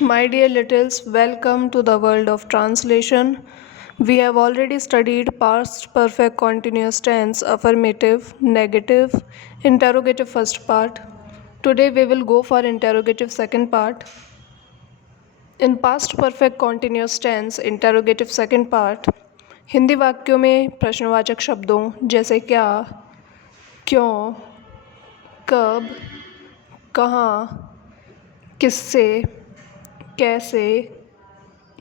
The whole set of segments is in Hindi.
My dear littles, welcome to the world of translation. We have already studied past perfect continuous tense, affirmative, negative, interrogative first part. Today we will go for interrogative second part. In past perfect continuous tense, interrogative second part, Hindi वाक्यों में प्रश्नवाचक शब्दों जैसे क्या, क्यों, कब, कहाँ, किससे, कैसे,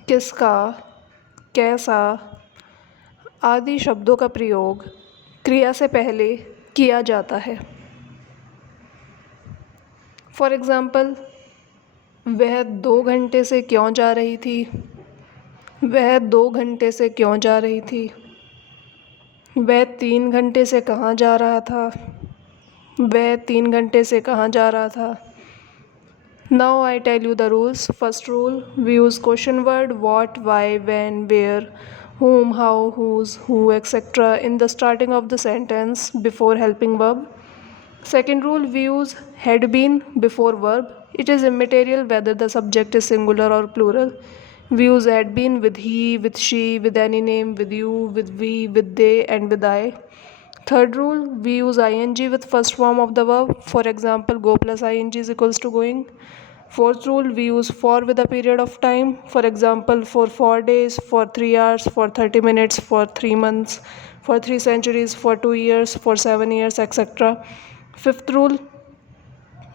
किसका, कैसा आदि शब्दों का प्रयोग क्रिया से पहले किया जाता है। फॉर एग्ज़ाम्पल, वह 2 घंटे से क्यों जा रही थी? वह 2 घंटे से क्यों जा रही थी? वह 3 घंटे से कहाँ जा रहा था? वह 3 घंटे से कहाँ जा रहा था? Now I tell you the rules. First rule, we use question word what, why, when, where, whom, how, whose, who, etc. in the starting of the sentence before helping verb. Second rule, we use had been before verb. It is immaterial whether the subject is singular or plural. We use had been with he, with she, with any name, with you, with we, with they, and with I. Third rule, we use ing with first form of the verb. For example, go plus ing is equals to going. Fourth rule, we use for with a period of time. For example, for 4 days, for 3 hours, for 30 minutes, for 3 months, for 3 centuries, for 2 years, for 7 years, etc. Fifth rule,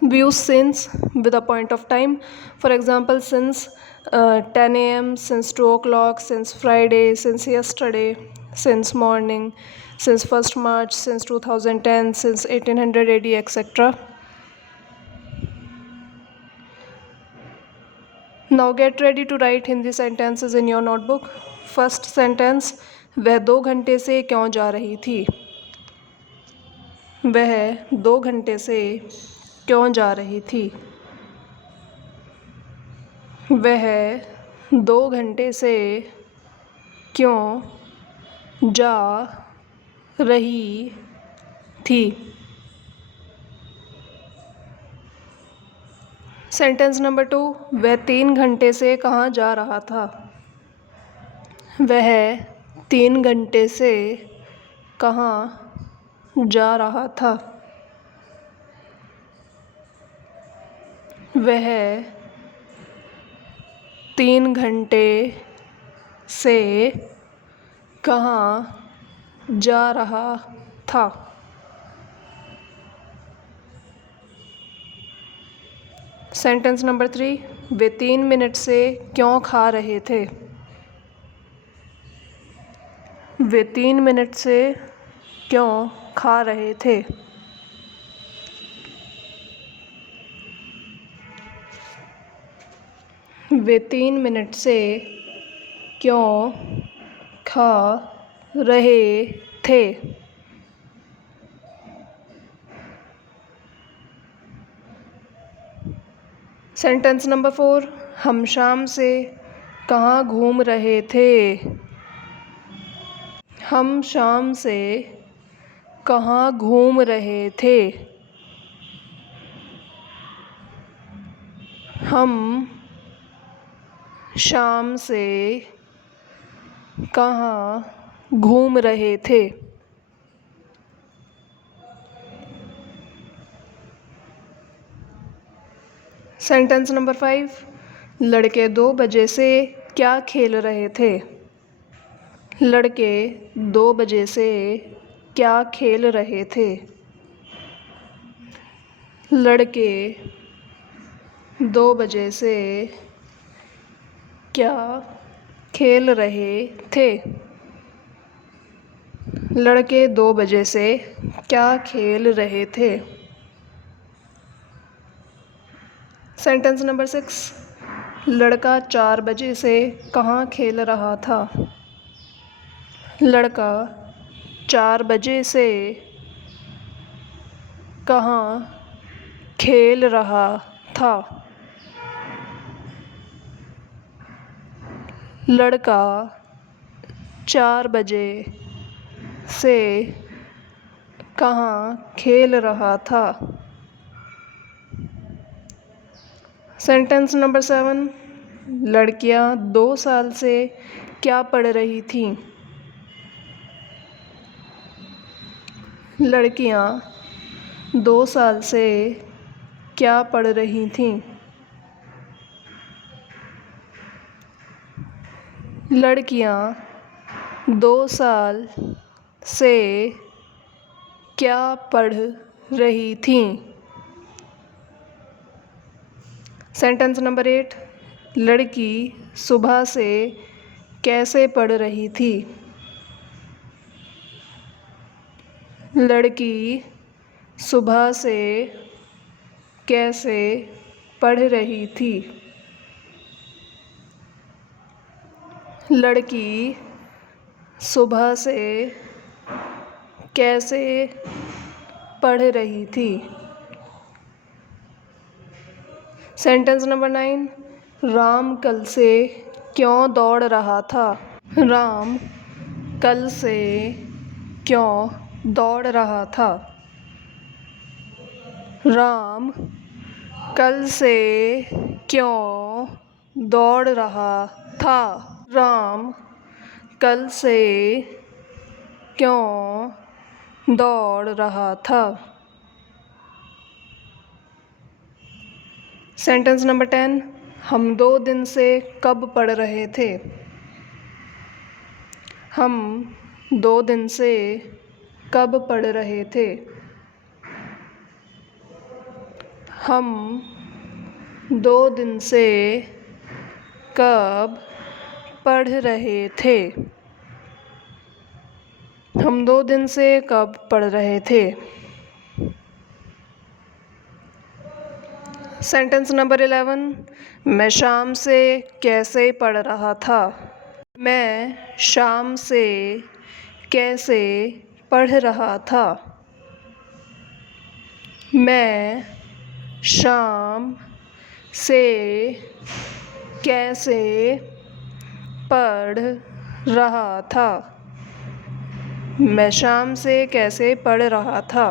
we use since with a point of time. For example, since 10 a.m., since 2 o'clock, since Friday, since yesterday, since morning, since 1st March, since 2010, since 1800 AD, etc. Now get ready to write Hindi sentences in your notebook. First sentence, वह 2 घंटे से क्यों जा रही थी? वह 2 घंटे से क्यों जा रही थी? वह 2 घंटे से क्यों जा रही थी? सेंटेंस नंबर 2, वह 3 घंटे से कहाँ जा रहा था? वह 3 घंटे से कहाँ जा रहा था? वह 3 घंटे से कहाँ जा रहा था? सेंटेंस नंबर 3, वे 3 मिनट से क्यों खा रहे थे? वे 3 मिनट से क्यों खा रहे थे? वे 3 मिनट से क्यों खा रहे थे? सेंटेंस नंबर 4, हम शाम से कहाँ घूम रहे थे? हम शाम से कहाँ घूम रहे थे? हम शाम से कहाँ घूम रहे थे? सेंटेंस नंबर 5, लड़के 2 बजे से क्या खेल रहे थे? लड़के 2 बजे से क्या खेल रहे थे? लड़के 2 बजे से क्या खेल रहे थे? लड़के 2 बजे से क्या खेल रहे थे? सेंटेंस नंबर 6, लड़का 4 बजे से कहाँ खेल रहा था? लड़का 4 बजे से कहाँ खेल रहा था? लड़का 4 बजे से कहाँ खेल रहा था? सेंटेंस नंबर 7, लड़कियां 2 साल से क्या पढ़ रही थीं? लड़कियां 2 साल से क्या पढ़ रही थीं? लड़कियां 2 साल से क्या पढ़ रही थीं? सेंटेंस नंबर 8, लड़की सुबह से कैसे पढ़ रही थी? लड़की सुबह से कैसे पढ़ रही थी? लड़की सुबह से कैसे पढ़ रही थी? सेंटेंस नंबर 9, राम कल से क्यों दौड़ रहा था? राम कल से क्यों दौड़ रहा था? राम कल से क्यों दौड़ रहा था? राम कल से क्यों दौड़ रहा था? सेंटेंस नंबर 10, हम 2 दिन से कब पढ़ रहे थे? हम 2 दिन से कब पढ़ रहे थे? हम 2 दिन से कब पढ़ रहे थे? हम 2 दिन से कब पढ़ रहे थे? सेंटेंस नंबर 11, मैं शाम से कैसे पढ़ रहा था? मैं शाम से कैसे पढ़ रहा था? मैं शाम से कैसे पढ़ रहा था? मैं शाम से कैसे पढ़ रहा था?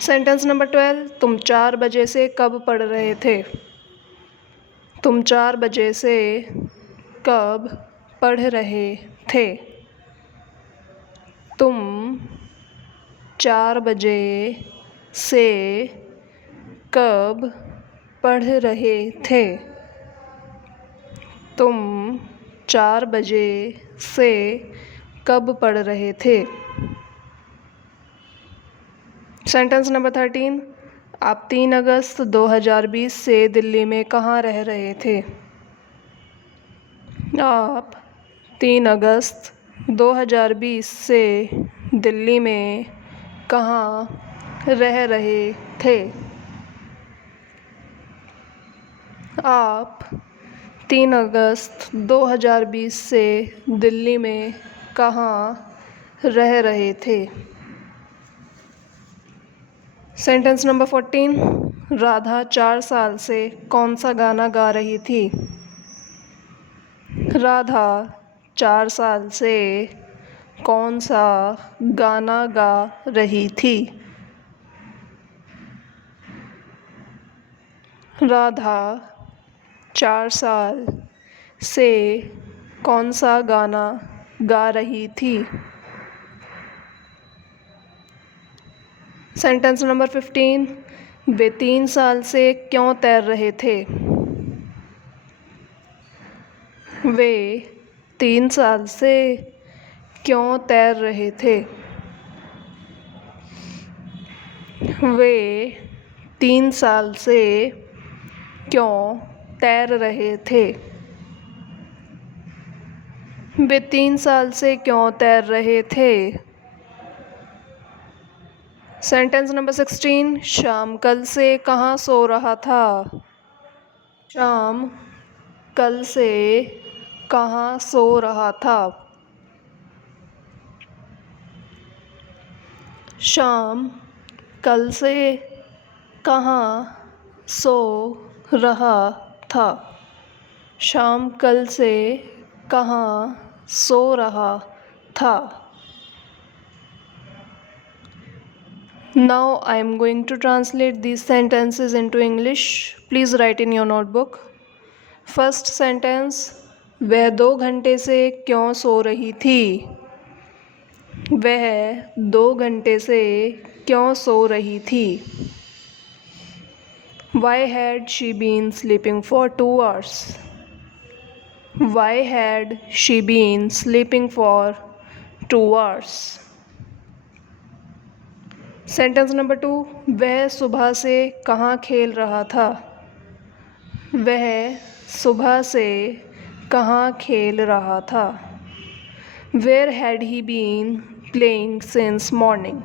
सेंटेंस नंबर 12, तुम 4 बजे से कब पढ़ रहे थे? तुम 4 बजे से कब पढ़ रहे थे? तुम 4 बजे से कब पढ़ रहे थे? तुम 4 बजे से कब पढ़ रहे थे? सेंटेंस नंबर 13, आप 3 अगस्त 2020 से दिल्ली में कहाँ रह रहे थे? आप 3 अगस्त 2020 से दिल्ली में कहाँ रह रहे थे? आप 3 अगस्त 2020 से दिल्ली में कहाँ रह रहे थे? सेंटेंस नंबर 14, राधा 4 साल से कौन सा गाना गा रही थी? राधा 4 साल से कौन सा गाना गा रही थी? राधा 4 साल से कौन सा गाना गा रही थी? सेंटेंस नंबर 15, वे 3 साल से क्यों तैर रहे थे? वे 3 साल से क्यों तैर रहे थे? वे 3 साल से क्यों तैर रहे थे? वे 3 साल से क्यों तैर रहे थे? सेंटेंस नंबर 16, श्याम कल से कहाँ सो रहा था? श्याम कल से कहाँ सो रहा था? श्याम कल से कहाँ सो रहा था? श्याम कल से कहाँ सो रहा था? Now I am going to translate these sentences into English. Please write in your notebook. First sentence, वह 2 घंटे से क्यों सो रही थी? वह 2 घंटे से क्यों सो रही थी? Why had she been sleeping for 2 hours? Why had she been sleeping for 2 hours? Sentence number 2, वह सुबह से कहाँ खेल रहा था? वह सुबह से कहाँ खेल रहा था? Where had he been playing since morning?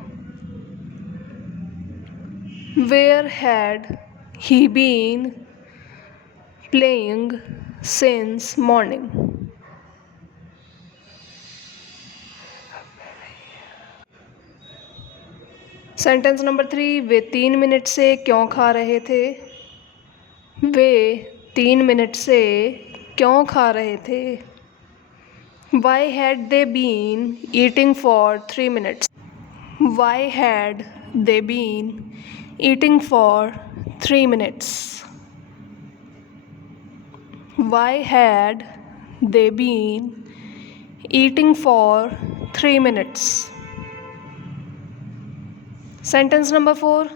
Where had he been playing since morning? Sentence number 3, way 3 minute से क्यों खा रहे थे? वे 3 मिनट से क्यों खा रहे थे? Why had they been eating for 3 minutes? Why had they been eating for 3 minutes? Why had they been eating for 3 minutes? Sentence number 4,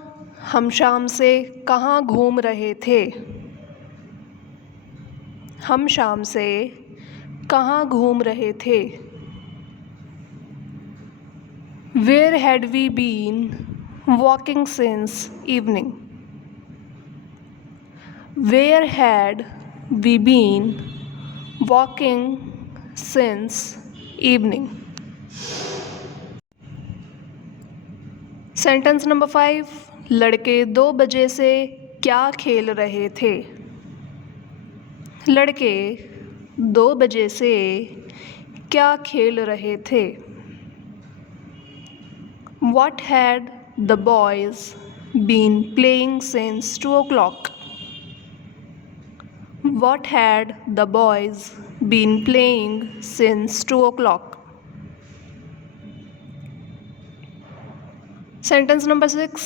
हम शाम से कहाँ घूम रहे थे? हम शाम से कहाँ घूम रहे थे? Where had we been walking since evening? Where had we been walking since evening? Sentence number 5, लड़के 2 बजे से क्या खेल रहे थे? लड़के 2 बजे से क्या खेल रहे थे? What had the boys been playing since 2 o'clock? What had the boys been playing since 2 o'clock? Sentence number 6,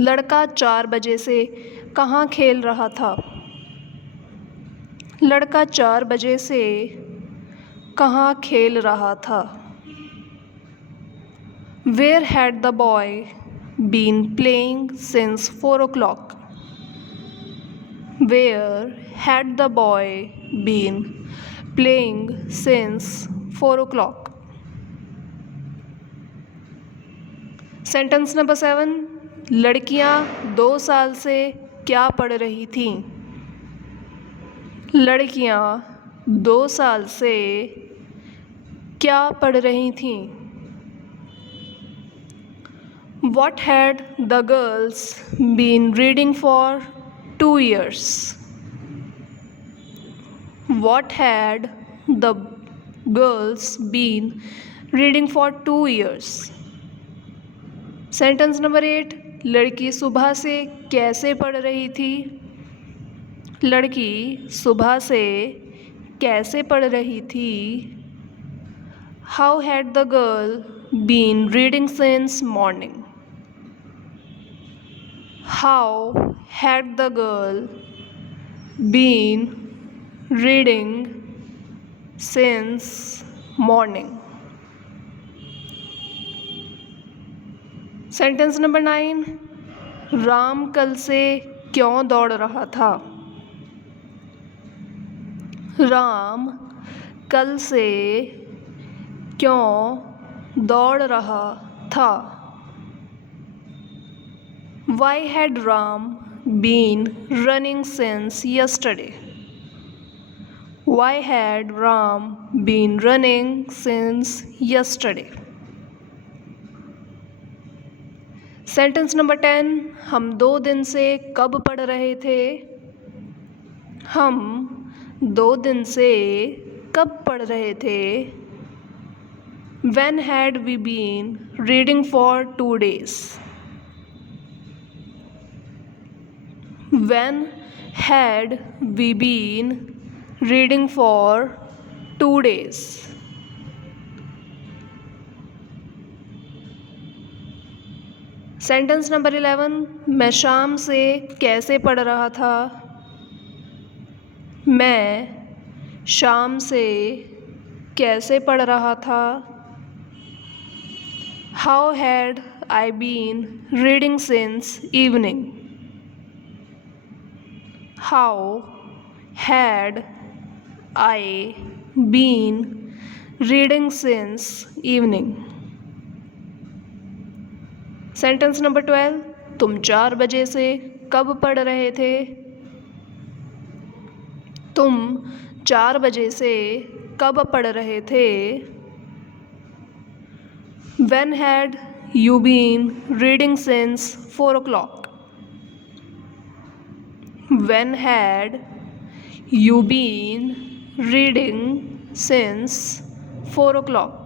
लड़का 4 बजे से कहाँ खेल रहा था? लड़का 4 बजे से कहाँ खेल रहा था? Where had the boy been playing since 4 o'clock? Where had the boy been playing since 4 o'clock? Sentence number 7, लड़कियां 2 साल से क्या पढ़ रही थीं? लड़कियां 2 साल से क्या पढ़ रही थीं? What had the girls been reading for 2 years? What had the girls been reading for 2 years? Sentence number 8, लड़की सुबह से कैसे पढ़ रही थी? लड़की सुबह से कैसे पढ़ रही थी? How had the girl been reading since morning? How had the girl been reading since morning? Sentence number 9, Ram कल से क्यों दौड़ रहा था? राम कल से क्यों दौड़ रहा था? Why had Ram been running since yesterday? Why had Ram been running since yesterday? Sentence number 10, हम 2 दिन से कब पढ़ रहे थे? हम 2 दिन से कब पढ़ रहे थे? When had we been reading for 2 days? When had we been reading for 2 days? Sentence number 11, मैं शाम से कैसे पढ़ रहा था। मैं शाम से कैसे पढ़ रहा था। How had I been reading since evening. How had I been reading since evening. Sentence number 12, तुम 4 बजे से कब पढ़ रहे थे। तुम 4 बजे से कब पढ़ रहे थे। When had you been reading since 4 o'clock? When had you been reading since 4 o'clock?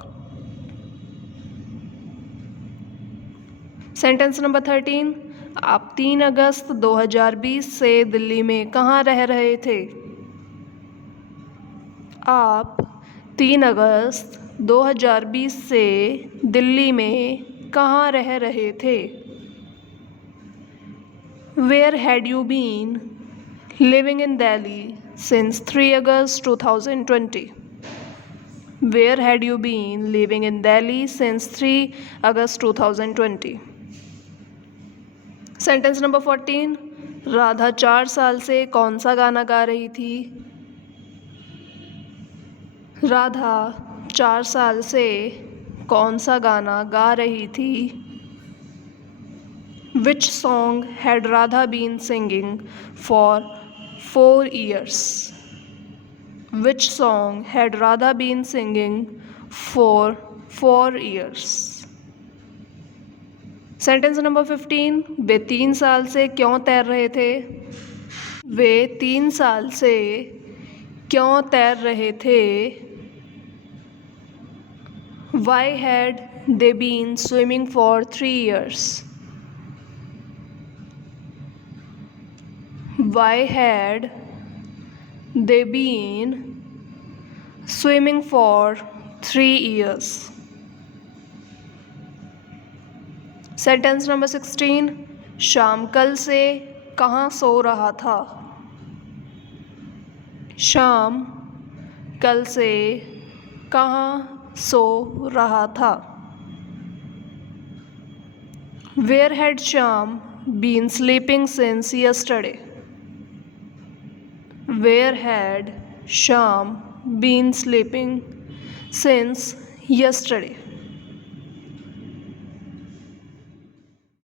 Sentence number 13, आप 3 अगस्त 2020 से दिल्ली में कहाँ रह रहे थे। आप 3 अगस्त 2020 से दिल्ली में कहाँ रह रहे थे। Where had you been living in Delhi since 3 August 2020? Where had you been living in Delhi since 3 August 2020? Sentence number 14, Radha 4 साल से कौन सा गाना गा रही थी। राधा 4 साल से कौन सा गाना गा रही थी। Which song had Radha been singing for 4 years? Which song had Radha been singing for 4 years? Sentence number 15, वे 3 साल से क्यों तैर रहे थे। वे 3 साल से क्यों तैर रहे थे। Why had they been swimming for 3 years? Why had they been swimming for 3 years? Sentence number 16, शाम कल से कहाँ सो रहा था। शाम कल से कहाँ सो रहा था। Where had Sham been sleeping since yesterday? Where had Sham been sleeping since yesterday?